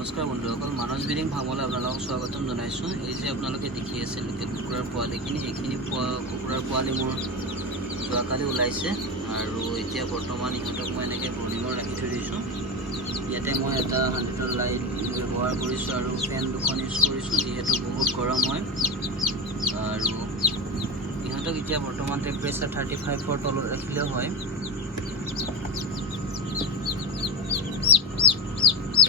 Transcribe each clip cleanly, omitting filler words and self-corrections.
নমস্কাৰ বন্ধুসকল, মানস ব্ৰিডিং ফাৰ্মলৈ আপোনালোকক স্বাগতম জনাইছোঁ। এই যে আপোনালোকে দেখি আছে লোকেল কুকুৰাৰ পোৱালিখিনি, এইখিনি কুকুৰাৰ পোৱালি মোৰ যোৱাকালি ওলাইছে আৰু এতিয়া বৰ্তমান ইহঁতক মই এনেকৈ বৰ্ণিঙত ৰাখি থৈ দিছোঁ। ইয়াতে মই এটা 100 লাইট ব্যৱহাৰ কৰিছোঁ আৰু ফেন দুখন ইউজ কৰিছোঁ, যিহেতু বহুত গৰম হয়। আৰু ইহঁতক এতিয়া বৰ্তমান টেম্পাৰেচাৰ 35ৰ তলত ৰাখিলেও হয়।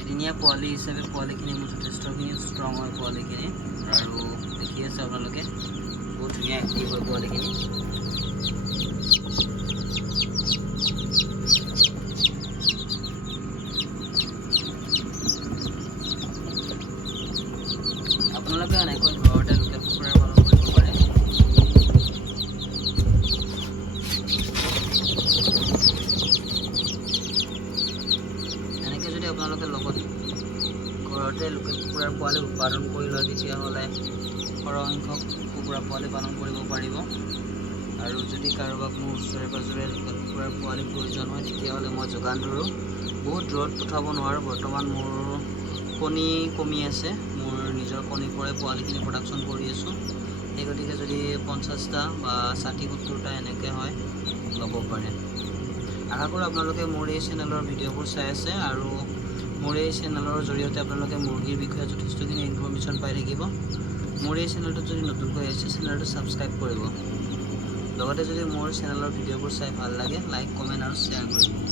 এদিনীয়া পোৱালি হিচাপে পোৱালিখিনি মোৰ যথেষ্টখিনি ষ্ট্ৰং হয় পোৱালিখিনি, আৰু দেখি আছে আপোনালোকে বহুত ধুনীয়া এক্টিভ হয় পোৱালিখিনি। আপোনালোকে এনেকৈ ঘৰতে লোকেল কুকুৰাৰ পালন কৰিব পাৰে। এনেকৈ যদি আপোনালোকে লগত ঘৰতে লোকেল কুকুৰাৰ পোৱালি উৎপাদন কৰি লয়, তেতিয়াহ'লে সৰহসংখ্যক কুকুৰা পোৱালি পালন কৰিব পাৰিব। আৰু যদি কাৰোবাক মোৰ ওচৰে পাঁজৰে লোকেল কুকুৰাৰ পোৱালি প্ৰয়োজন হয়, তেতিয়াহ'লে মই যোগান ধৰোঁ। বহুত দূৰত পঠাব নোৱাৰোঁ, বৰ্তমান মোৰ কণী কমি আছে, মোৰ নিজৰ কণীৰ পৰাই পোৱালিখিনি প্ৰডাকশ্যন কৰি আছোঁ। সেই গতিকে যদি 50টা বা 60-70টা এনেকৈ হয় ল'ব পাৰে। আশা কৰোঁ আপোনালোকে মোৰ এই চেনেলৰ ভিডিঅ'বোৰ চাই আছে, আৰু মোৰ এই চেনেলৰ জৰিয়তে আপোনালোকে মুৰ্গীৰ বিষয়ে যথেষ্টখিনি ইনফৰ্মেশ্যন পাই থাকিব। মোৰ এই চেনেলটোত যদি নতুনকৈ আহিছে, চেনেলটো ছাবস্ক্ৰাইব কৰিব। লগতে যদি মোৰ চেনেলৰ ভিডিঅ'বোৰ চাই ভাল লাগে, লাইক, কমেণ্ট আৰু শ্বেয়াৰ কৰিব।